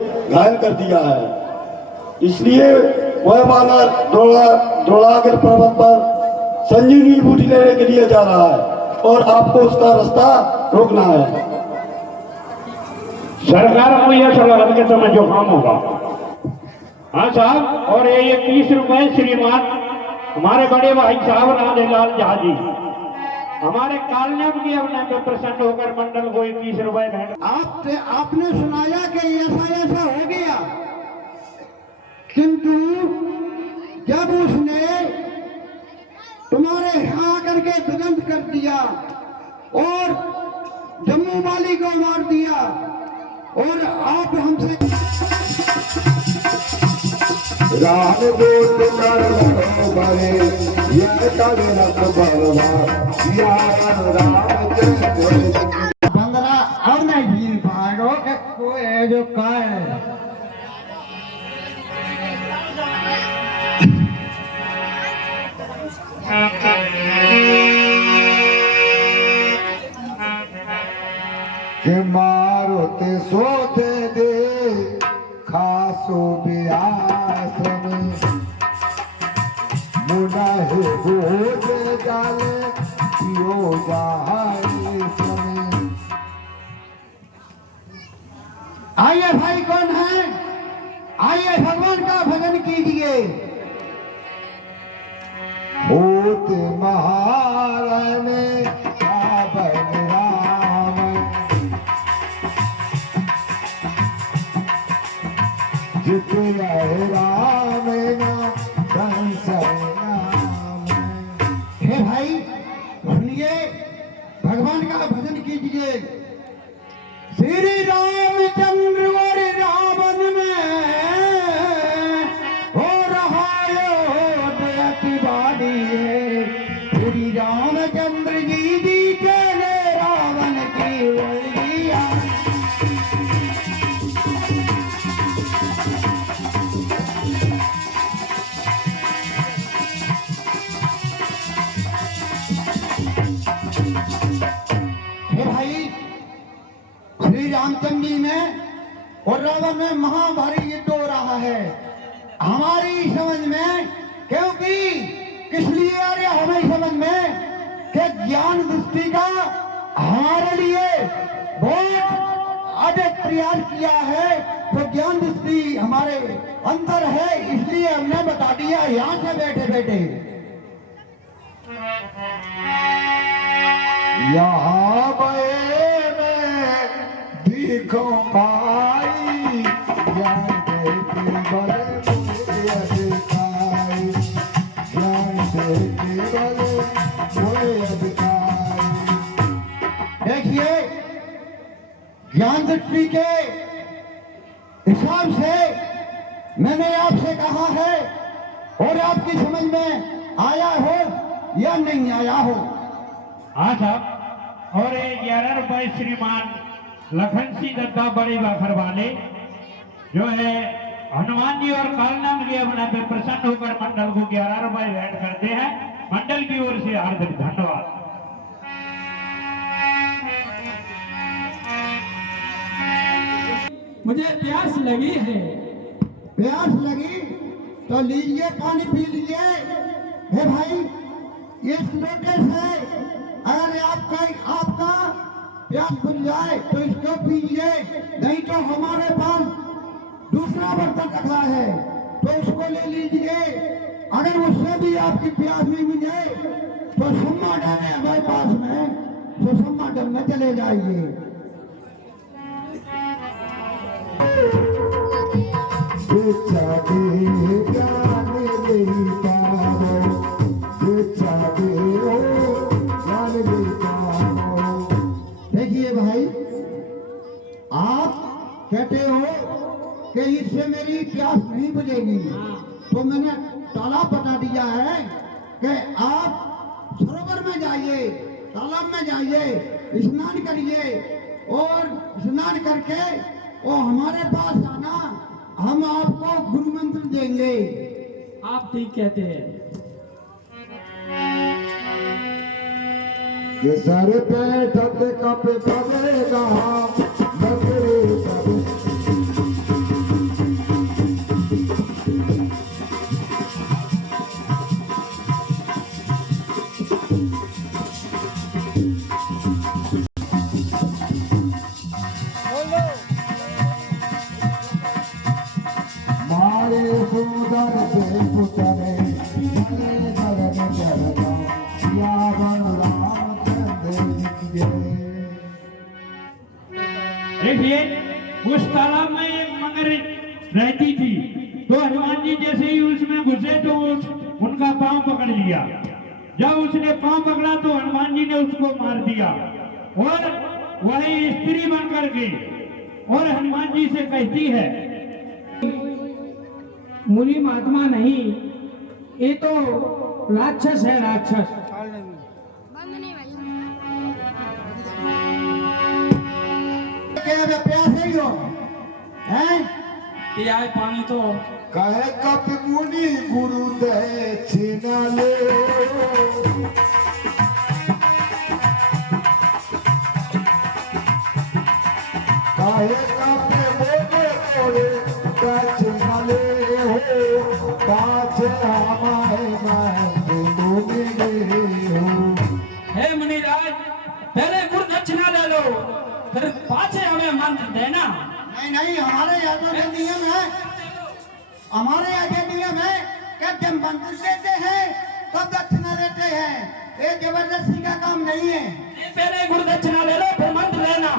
घायल कर दिया है। इसलिए वह माला डोलागर पर्वत पर संजीवनी बूटी लेने के लिए जा रहा है और आपको उसका रास्ता रोकना है। सरकार को यह सलाह के समय जो काम होगा। हाँ साहब, और ये 30 रुपए श्रीमान हमारे बड़े भाई साहब राधेलाल झा जी हमारे कालनाम की अपने पे प्रसन्न होकर मंडल को 21 रुपए भेंट। आपने सुनाया कि ऐसा हो गया, किंतु जब उसने तुम्हारे यहाँ करके दुगंध कर दिया और जम्मू वाली को मार दिया और आप हमसे राम दूत कर बरे यार कर रख बलवा यार राम चंद्र 15 अब नहीं भागो के कोई जो का है। के मारो ते सोते दे खासो ब्यास में मुना है गोद जाले पियो जाए समय। आइए भाई, कौन है? आइए भगवान का भजन कीजिए। होते महाराणे रावण राम जित आए राम ना संशय राम। हे भाई सुनिए, भगवान का भजन कीजिए। श्री रामचंद्र और रावण में हो रहा अतिवादी है। श्री रामचंद्र जी चले रावण की वैरिया। हे भाई, श्री रामचंद्र जी में और रावण में महाभारी युद्ध हो रहा है हमारी समझ में। क्योंकि किस लिए आ रहा हमें समझ में कि ज्ञान दृष्टि का हमारे लिए बहुत अधिक प्रयास किया है, तो ज्ञान दृष्टि हमारे अंदर है, इसलिए हमने बता दिया यहाँ से बैठे बैठे। यहाँ बे में दिखो भाई ज्ञान देती बड़े मुझे अधिकारी ज्ञान देती बड़े मुझे अधिकारी। देखिए, ज्ञान दृष्टि के हिसाब से मैंने आपसे कहा है और आपकी समझ में आया हो या नहीं आया हो। हाँ साहब, और ये 11 रुपए श्रीमान लखन सिंह दत्ता बड़े बाखर वाले जो है हनुमान जी और कालनाम के अपने पे प्रसन्न होकर मंडल को 11 रुपए भेंट करते हैं। मंडल की ओर से हार्दिक धन्यवाद। मुझे प्यास लगी है। प्यास लगी तो लीजिए, पानी पी लीजिए। हे भाई, ये लोटे से अगर आपका प्यास बुझ जाए तो इसको पीजिए, नहीं तो हमारे पास दूसरा बर्तन रखा है तो उसको ले लीजिए। अगर उससे भी आपकी प्यास नहीं बुझे तो सम्मा डैम है हमारे पास में, तो सम्मा डैम में चले जाइए। ज्ञान नहीं पारो ज्ञान नहीं पारो। देखिए भाई, आप कहते हो कि इससे मेरी प्यास नहीं बुझेगी, तो मैंने तालाब बता दिया है कि आप सरोवर में जाइए, तालाब में जाइए, स्नान करिए और स्नान करके वो हमारे पास आना, हम आपको गुरु मंत्र देंगे। आप ठीक कहते हैं। कि सर पे ठत कप पड़ेगा नजरे सब से पुतरे चले गगन चढ़ता सियावन रामचंद्र जी के। देखिए उस तालाब में एक मगर रहती थी, तो हनुमान जी जैसे ही उसमें घुसे तो उनका पांव पकड़ लिया। जब उसने पांव पकड़ा तो हनुमान जी ने उसको मार दिया और वही स्त्री बनकर गई और हनुमान जी से कहती है, मुनि महात्मा नहीं, ये तो राक्षस है, राक्षस। क्या प्यासे ही हो हैं? ये आए पानी तो कहे कप मुनि गुरु दक्षिणा ले कहे कप बोले बोले दक्षिणा ले हो पाँच हमारे मैं डूबे गए हो। हे मुनिराज, पहले गुरु दक्षिणा ले लो, फिर पाछे हमें मंत्र देना। नहीं नहीं, हमारे यहाँ तो ये नियम है, हमारे यहाँ ये नियम है कि जब मंत्र देते हैं तब दक्षिणा देते हैं। ये जबरदस्ती का काम नहीं है। पहले गुरु दक्षिणा ले लो, फिर मंत्र लेना।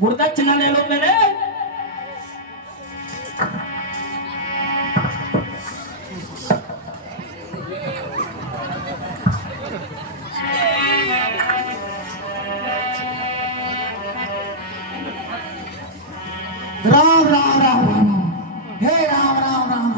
गुरु दक्षिणा ले लो पहले। राम राम राम राम, हे राम राम राम।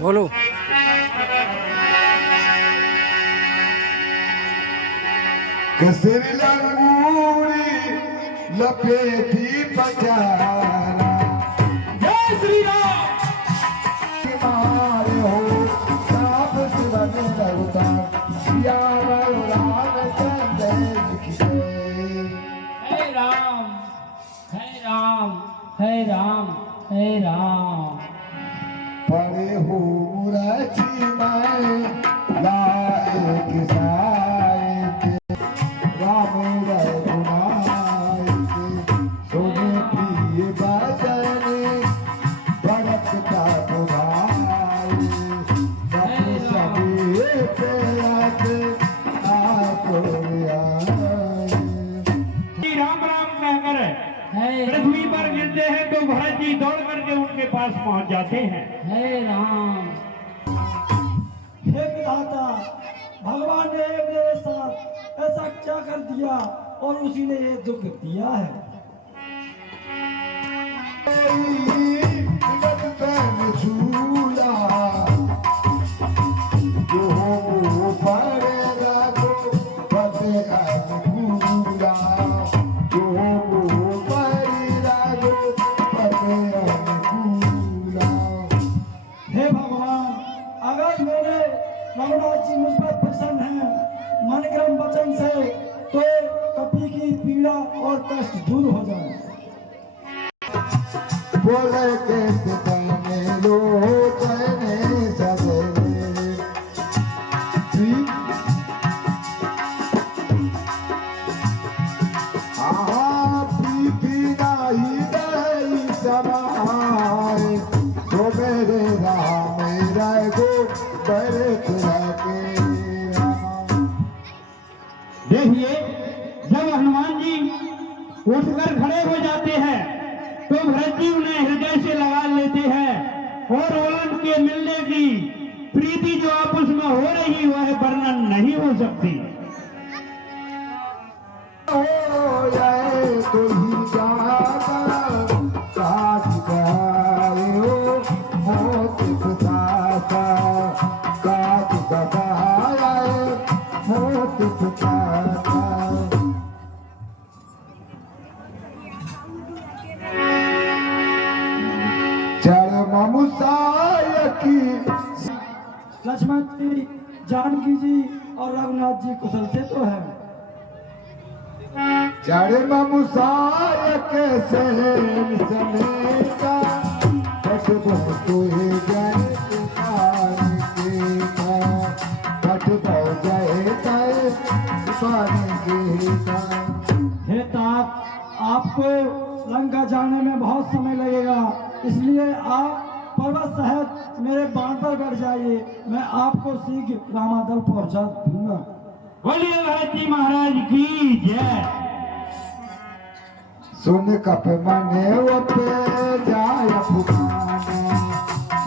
बोलो। कसरी लंगूरी लपेटी पचारा जय श्री राम। मारे हो साप सिवन लगता सियावर रामचंद्र जी के। हे राम, हे राम, हे राम, हे राम। पड़े हो मुरछी में लाए किसाए के राम रघुनाथ के सोने प्रिय बजने भरत का बुधाई अपने सभी पे आके आपको आए। राम राम कहकर पृथ्वी पर गिरते हैं तो भरत जी दौड़ करके उनके पास पहुंच जाते हैं। हे राम। हे विधाता, भगवान ने एक मेरे साथ ऐसा क्या कर दिया और उसी ने ये दुख दिया है। जगत तन झूला जो हो पड़ेगा तो बदे अनुकूला जो हो पड़ेगा तो बदे अनुकूला। हे भगवान, अगर मेरे रघुनाथ जी मुझ पर प्रसन्न हैं मन क्रम वचन से, तो कपी की पीड़ा और कष्ट दूर हो जाए। बोले के तने लो तने सवेरे प्रीति नहीं दही समाए तो मेरे राम मेरा गो बड़े के देखिए जब हनुमान जी उठकर खड़े हो जाते हैं तो भरत जी उन्हें हृदय से लगा लेते हैं और उनके मिलने की प्रीति जो आपस में हो रही वह वर्णन नहीं हो सकती। हो जाए तो ही जागा काज गायो मोत पिताता काज गाए मोत पिताता। चरम मुसाय की लक्ष्मण जी, जानकी जी और रघुनाथ जी कुशल से तो है। चढ़े मुसाय के सहन समेता कटबो तुहे जय कुमार के का कटबो जय जय कुमार के का। हे तात, आपको लंका जाने में बहुत समय लगेगा, इसलिए आप पर्वत सहित मेरे बाण पर बैठ जाइए, मैं आपको शीघ्र रामादल पहुंचा दूंगा। बोलिए भारती महाराज की जय। सुन कप मने वो पे जाय फुकाना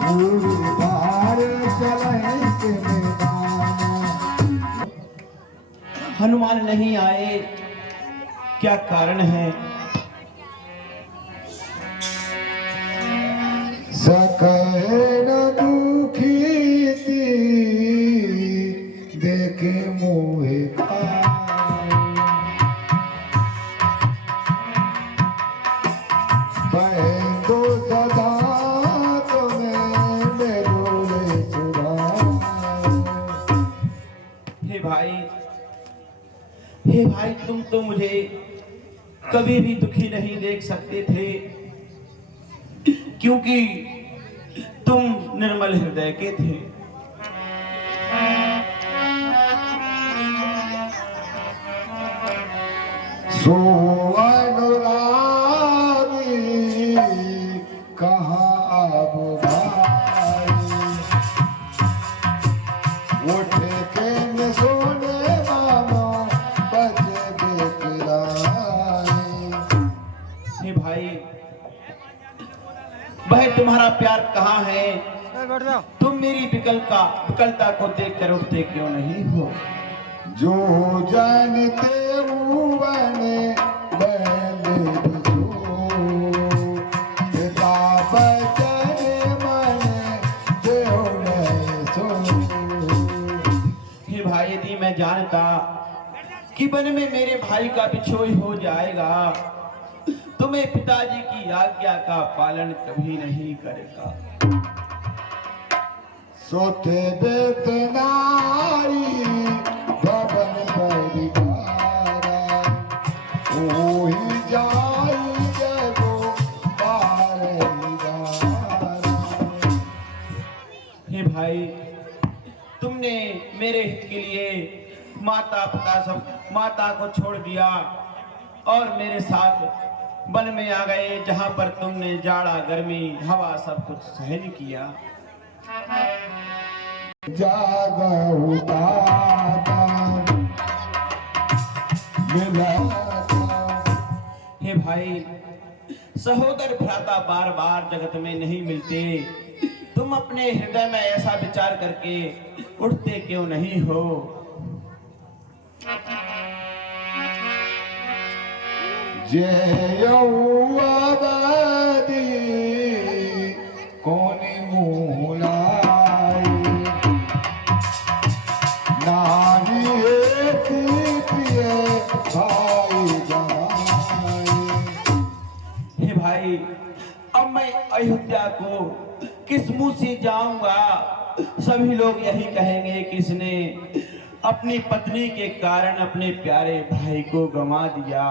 पूरी बार चले के मैदान। हनुमान नहीं आए, क्या कारण है? सकैन दुखी थी देखे मोहे बहतो सदा तुम्हें मेरे चुरा। हे भाई, तुम तो मुझे कभी भी दुखी नहीं देख सकते थे, क्योंकि तुम निर्मल हृदय के थे। सो अनुरागी कहाँ अब भाई उठे के न सोने मामा बचे बेकराई। हे भाई, वह तुम्हारा प्यार कहाँ है? तुम मेरी विकलता को देखकर उठते क्यों नहीं हो? जो जानते बने बहले पिता बचन मन देव नहीं सो। हे भाई, यदि मैं जानता कि वन में मेरे भाई का बिछोई हो जाएगा तो मैं पिताजी की आज्ञा का पालन कभी नहीं करेगा। सोते देते नारी भवन परिवारा ओही जाई जगो पारदारा। हे भाई, तुमने मेरे हित के लिए माता को छोड़ दिया और मेरे साथ वन में आ गए, जहां पर तुमने जाड़ा गर्मी हवा सब कुछ सहन किया। जागहु दाता मिलाता। हे भाई, सहोदर भ्राता बार बार जगत में नहीं मिलते, तुम अपने हृदय में ऐसा विचार करके उठते क्यों नहीं हो? जय आबादी कोनी मूलाई नानी प्रिय भाई जमाई। हे भाई, अब मैं अयोध्या को किस मुंह से जाऊंगा? सभी लोग यही कहेंगे कि इसने अपनी पत्नी के कारण अपने प्यारे भाई को गंवा दिया।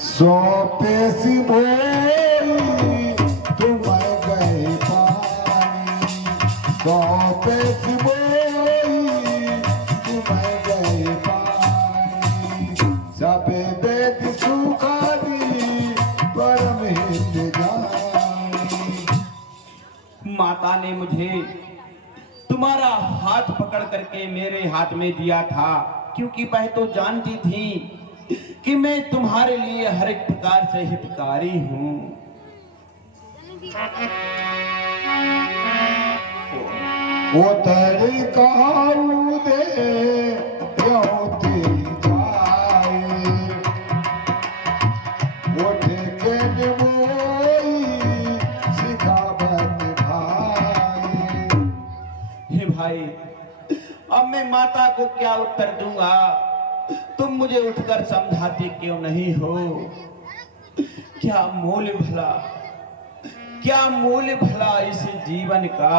सौंपे सी बोली तुम गए पानी सौंपे सी बोली तुम गए पानी सब वेद सुखादी परम हित जानी। माता ने मुझे तुम्हारा हाथ पकड़ करके मेरे हाथ में दिया था, क्योंकि वह तो जानती थी कि मैं तुम्हारे लिए हर एक प्रकार से हितकारी हूं। वो तेरी कहाऊ दे तेरी जाए वो ठेके निमोई सिखावत भाई। हे भाई, अब मैं माता को क्या उत्तर दूंगा? तुम मुझे उठकर समझाते क्यों नहीं हो? क्या मूल भला इस जीवन का,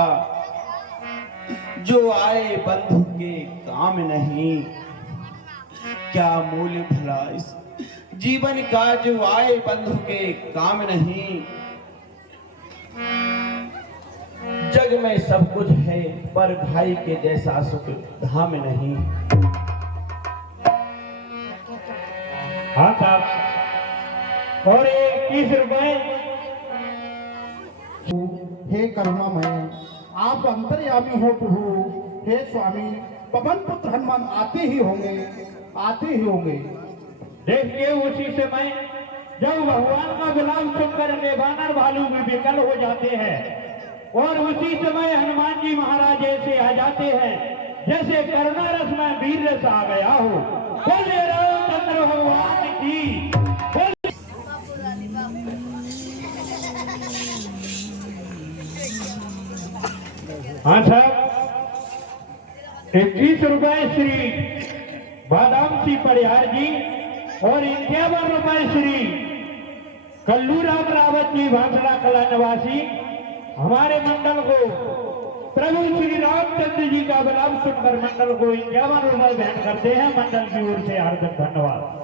जो आए बंधु के काम नहीं। क्या मूल भला इस जीवन का, जो आए बंधु के काम नहीं। जग में सब कुछ है, पर भाई के जैसा सुख धाम नहीं। हाँ साहब, और ये 30 रुपए। हे करुणामय, आप अंतर्यामी हो प्रभु। हे स्वामी, पवन पुत्र हनुमान आते ही होंगे। देखिए उसी समय जब भगवान का गुलाम सुनकर वानर भालू में विकल हो जाते हैं, और उसी समय हनुमान जी महाराज ऐसे आ जाते हैं जैसे करुणा रस में वीर रस आ गया हो। बोले रामचंद्र भगवान की। हाँ साहब, 21 रुपए श्री बादाम सिंह परिहार जी और 51 रुपए श्री कल्लू राम रावत जी भांसला कला निवासी हमारे मंडल को प्रभु श्री रामचंद्र जी का बलाम सुनकर मंडल को 51 रुपए भेंट करते हैं। मंडल की ओर से हार्दिक धन्यवाद।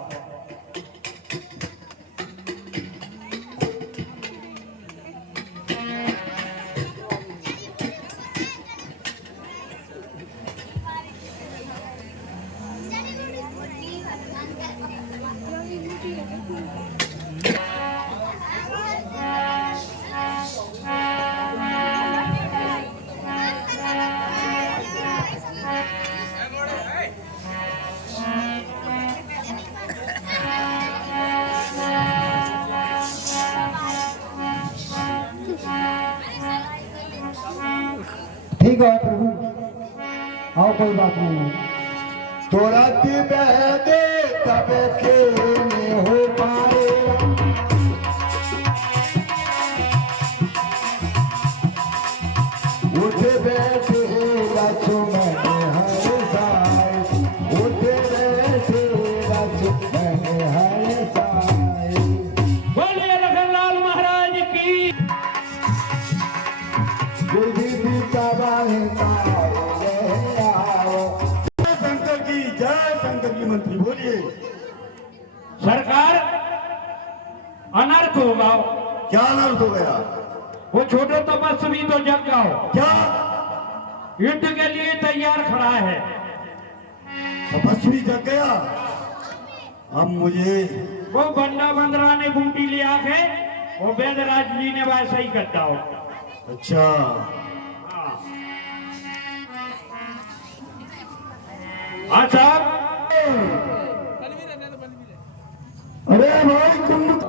ठीक है प्रभु, हाँ कोई बात नहीं। तुरंत बह दे तब खेल में हो पाए। उठ बैठे लक्ष्मण हर साए। उठ बैठे लक्ष्मण हर साए। बोलिए लखनलाल महाराज की। शंकर की जय, शंकर की मंत्री बोलिए। सरकार, अनर्थ होगा। क्या अनर्थ हो गया? वो छोटे तपस्वी तो जग जाओ, क्या युद्ध के लिए तैयार खड़ा है। तपस्वी जग गया? अब मुझे वो बंडा बंदरा ने बूटी ले आके वो वेदराज जी ने वैसा ही करता हो। अच्छा, हाँ साहब, अरे भाई कुंभ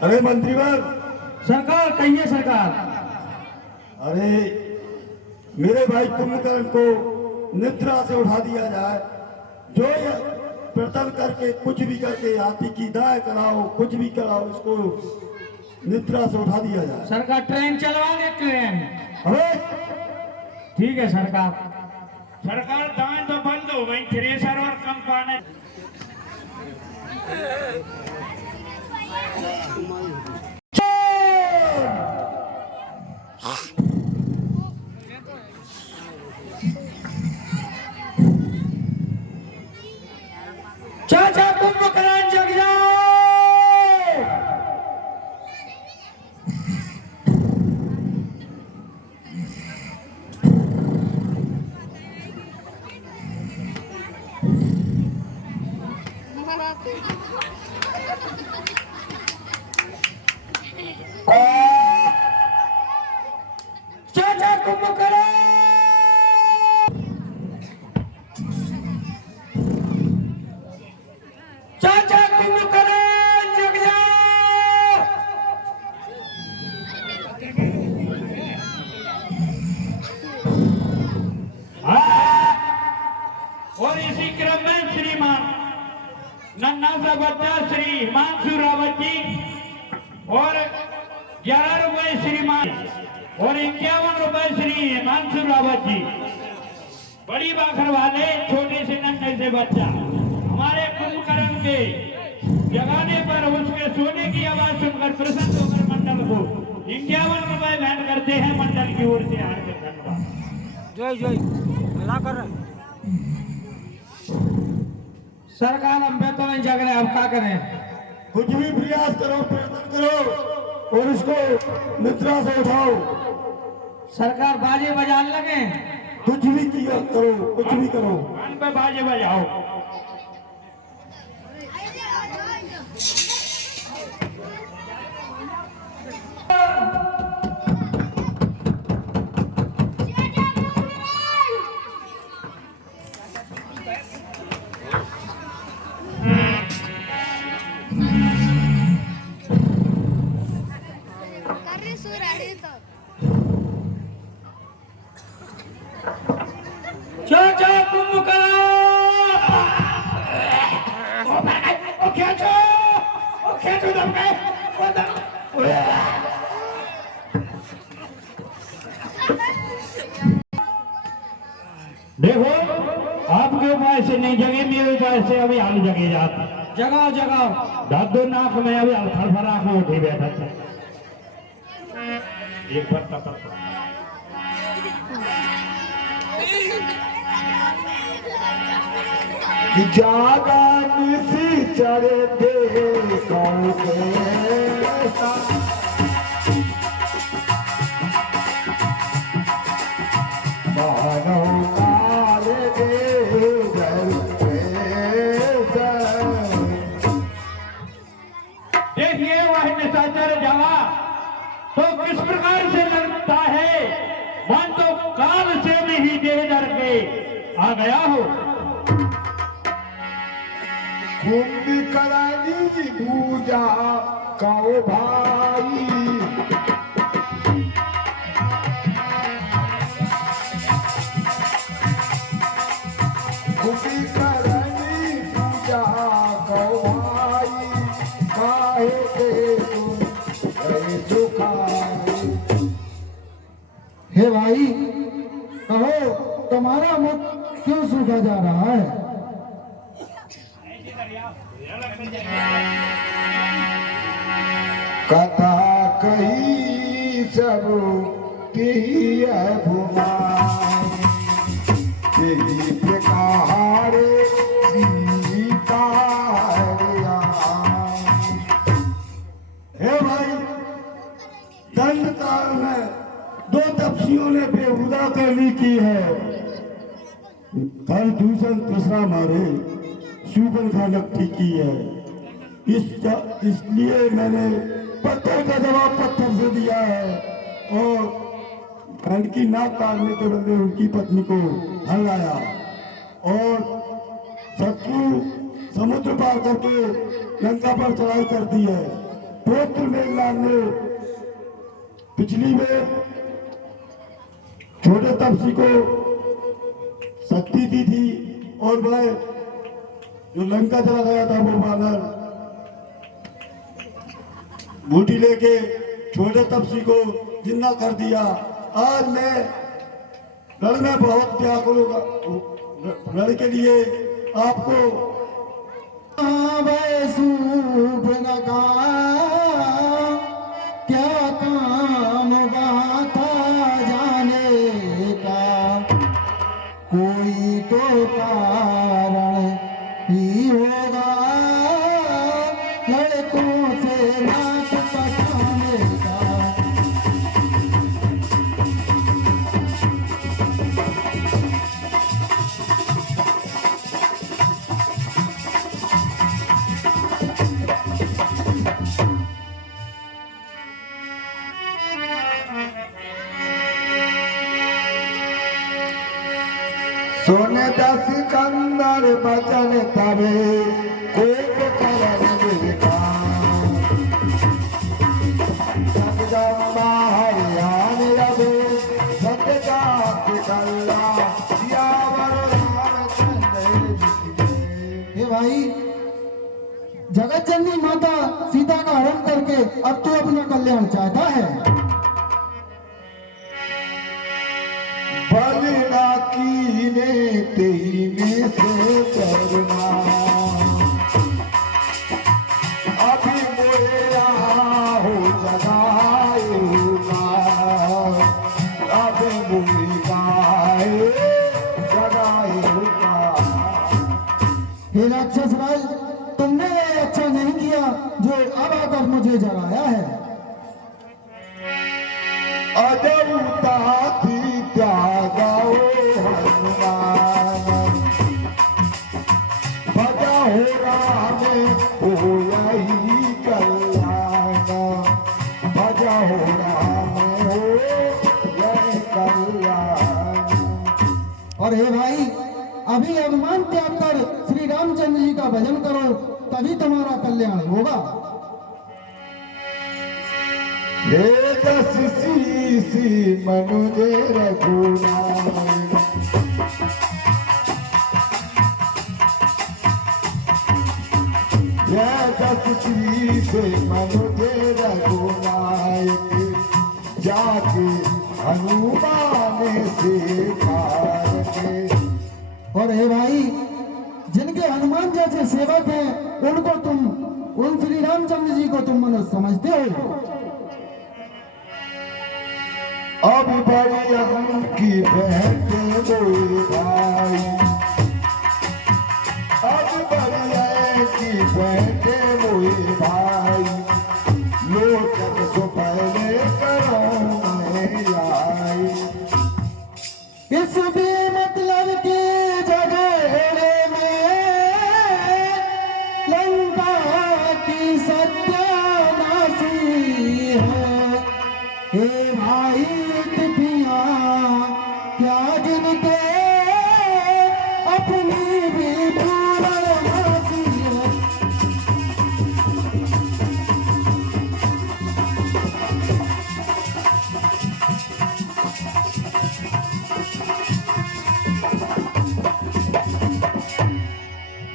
अरे मंत्रीवर, सरकार कहिए सरकार। अरे मेरे भाई कुंभकर्ण को निद्रा से उठा दिया जाए। जो ये प्रतल करके कुछ भी करके हाथी की दाएं कराओ, कुछ भी कराओ, इसको निद्रा से उठा दिया जाए। सरकार ट्रेन चलवाएंगे, ट्रेन। अरे ठीक है सरकार। सरकार दाएं तो बंद हो गई, थ्रेसर और कंपाने। चाचा कुंभकर्ण जग जाओ। चाचा कुंभकर्ण चाचा कुंभकर्ण जग जाओ। और इसी क्रम में श्रीमान नन्ना सा बच्चा श्री हिमांशु रावत जी और 11 रुपए श्रीमान और 51 रुपए श्री हिमांशु रावत जी। बड़ी बाखर वाले छोटे से नन्हे से बच्चा हमारे कुंभकर्ण के जगाने पर उसके सोने की आवाज सुनकर प्रसन्न होकर मंडल को 51 रुपए भेंट करते हैं। मंडल की ओर से हार्दिक धन्यवाद। जय जय अल्लाह कर रहे सरकार हम पे तो नहीं जग रहे, अब क्या करें? कुछ भी प्रयास करो, प्रयत्न करो और इसको निद्रा से उठाओ। सरकार बाजे बजाने लगे, कुछ भी किया करो, कुछ भी करो। कान पे बाजे बजाओ। चाचा कुंभकर्ण देखो आपके उपाय से नहीं जगे, मेरे उपाय से अभी हाल जगे जाता। जगाओ जगाओ। दादो नाक में अभी हाल फरफरा के उठी बैठा था। एक बार तब जागा निसी चढ़े दे कौन के मानो काल दे जल देखिए वह निशाचर जगा तो किस प्रकार से लगता है, मन तो काल से भी ही देह डर के आ गया हो। कुंभकर्ण की पूजा कहो भाई, कुंभकर्ण पूजा कहो भाई, काहे के तुम गए सुखाई। हे भाई कहो तुम्हारा मुख क्यों सूखा जा रहा है? कथा कही सब कही भुमाई, यही प्रकार सीता हे भाई, दंड काल में 2 तपस्वियों ने बेहुदा करनी की है। कल दूषण तीसरा मारे सुबन खानक ठीक की है। इसलिए मैंने पत्थर का जवाब पत्थर से दिया है और दंड की नाक काटने के बदले उनकी पत्नी को हराया और शत्रु समुद्र पार करके लंका पर चढ़ाई कर दी है। पुत्र मेघनाद ने पिछली में छोटे तपसी को शक्ति दी थी और वह जो लंका चला गया था वो बानर बूटी लेके छोटे तपसी को जिंदा कर दिया। आज मैं रण में बहुत व्याकुल होगा, रण के लिए आपको क्या काम था जाने का, कोई तो कारण ही होगा लड़कों से नाक कटाने का। सोने दस कंदर बचन तबे कोप करन विकार, जगदम्बा हरियाण रवे सतका कल्ला सियावर रामचंद्र। हे भाई जगत जगदम्बी माता सीता का हरण करके अब तू अपना कल्याण चाहता है। बलिना कीने तेही में से करना अभी मोया हो जगाएगा अभी मुर्गाए जगाएगा। हे राक्षस राज, तुमने अच्छा नहीं किया जो अब आकर मुझे जगाया है। अजौता थी त्यागाओ हनुमान भजा हो राम हो यही कल्याण भजा हो राम हो यही कल्याण। और हे भाई, अभी अभिमान त्याग कर श्री रामचंद्र जी का भजन करो, तभी तुम्हारा कल्याण होगा। हे दस सी मनुजे रघुनाथ ये दस से मनुजे रघुनायक जाके हनुमान से के। और हे भाई, जिनके हनुमान जैसे सेवक हैं, उनको तुम, उन श्री रामचंद्र जी को तुम मनुष्य समझते हो। अब बड़ी अहम की बहन बोले भाई अब बड़ी अहम की बहन बोले भाई लोचन सो पहले करो मैं आई। इस भी मतलब की झगड़े में लंका की सत्यानाशी है। हे भाई, तिथियां क्या गिनते, अपनी भी पूर्णमासी है।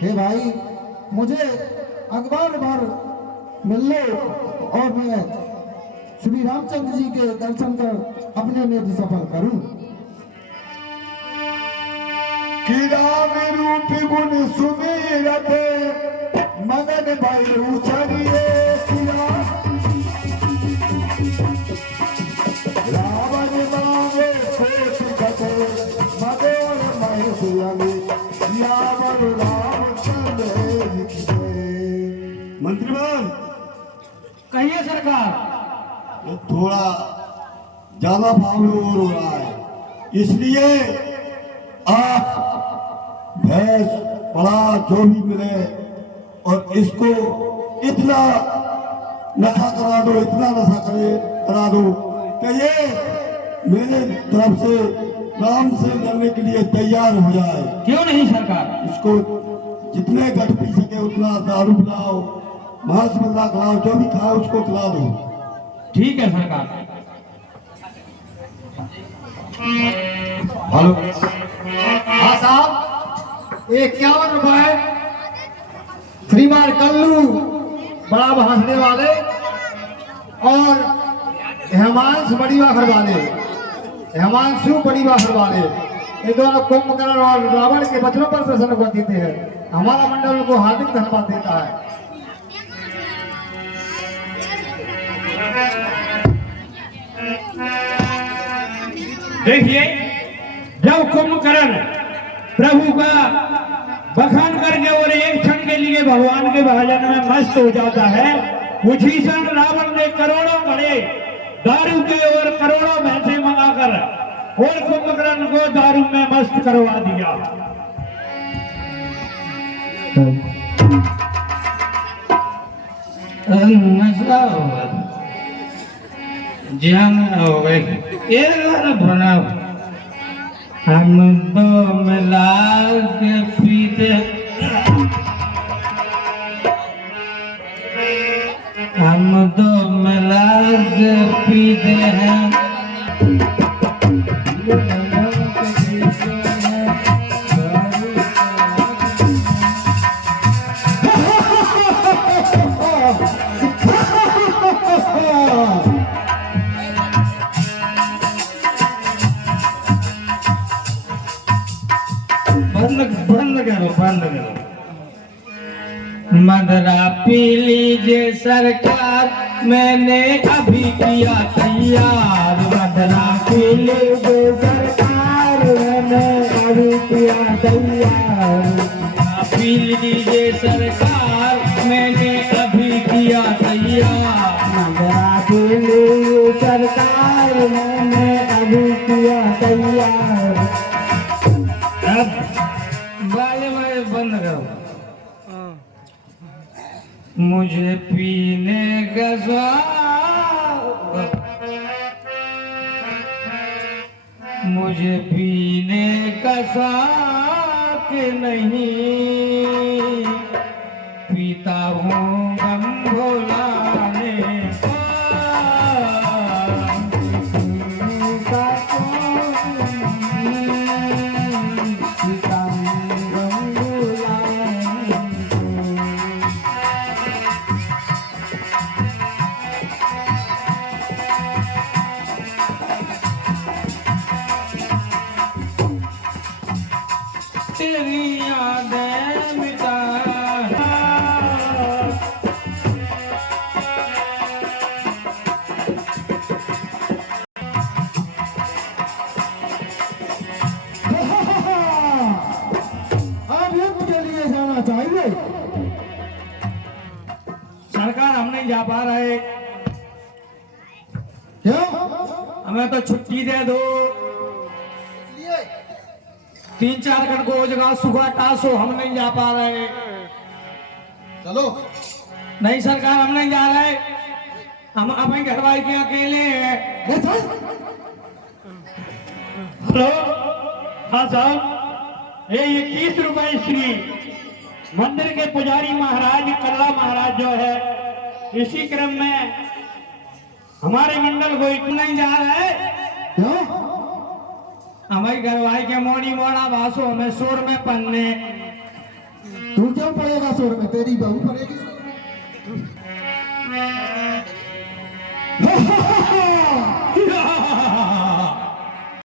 हे भाई, मुझे अखबार भर मिल लो और मैं श्री रामचंद्र जी के दर्शन कर अपने में सफल करूं। कि राम रूप गुण सुमिरत मगन भय उछलिए रावण मांगे कोटि कटे मदोर महेश अली यावर रामचंद्र मंत्रीमान, कहिए सरकार। ये थोड़ा ज्यादा मामला और हो रहा है, इसलिए आप भैंस बड़ा जो भी मिले और इसको इतना नशा करा दो, इतना नशा करा दो कि ये मेरे तरफ से नाम से लड़ने के लिए तैयार हो जाए। क्यों नहीं सरकार? इसको जितने घट पी सके उतना दारू पिलाओ, मांस मुर्गा खिलाओ, जो भी खाओ उसको खिला दो। ठीक है सरकार। हेलो, हाँ साहब, 51 रुपए श्रीमान कल्लू बड़ा भांसने वाले और हेमांशु बड़ी बाखर वाले, हेमांशु बड़ी बाखर वाले, ये दोनों कुंभकर्ण और रावण के वचनों पर प्रसन्न कर देते हैं। हमारा मंडल उनको हार्दिक धन्यवाद देता है। देखिए, जब कुंभकर्ण प्रभु का बखान करके और एक क्षण के लिए भगवान के भजन में मस्त हो जाता है, उसी क्षण रावण ने करोड़ों घड़े दारू के और करोड़ों भैंसे मंगाकर और कुंभकर्ण को दारू में मस्त करवा दिया। जान हो गई ये बना हम दो मिला के पीते हम दो मिला के पीते हैं मदरा पी लीजिए सरकार, मैंने अभी किया तैयार। मदरा पी लीजिए सरकार, मैंने अभी किया तैयार। पी लीजिए सरकार, मैंने अभी किया तैयार। मदरा पी लीजिए सरकार, मैंने अभी किया तैयार। अब बाले में बंद करो। मुझे पीने का शौक, मुझे पीने का शौक नहीं, पीता हूँ गम भुलाने का। पीने का शौक नहीं, पीता हूँ गम भुलाने को। तेरी यादें मिटा अब युद्ध के लिए जाना चाहिए। सरकार हम नहीं जा पा रहे, क्यों? हमें तो छुट्टी दे दो। 3-4 घंटे को जगह सुबह टासो, हम नहीं जा पा रहे। चलो। नहीं सरकार हम नहीं जा रहे, हम अपने घरवाली के अकेले हैं। हेलो, हाँ साहब, ये 21 रुपए श्री मंदिर के पुजारी महाराज कल्ला महाराज जो है, इसी क्रम में हमारे मंडल को एक नहीं जा रहे, क्यों? हमारी घरवाली के मोड़ी मोड़ा वासो हमें सुर में पन्ने। तू क्यों पड़ेगा सुर में? तेरी बहू पड़ेगी।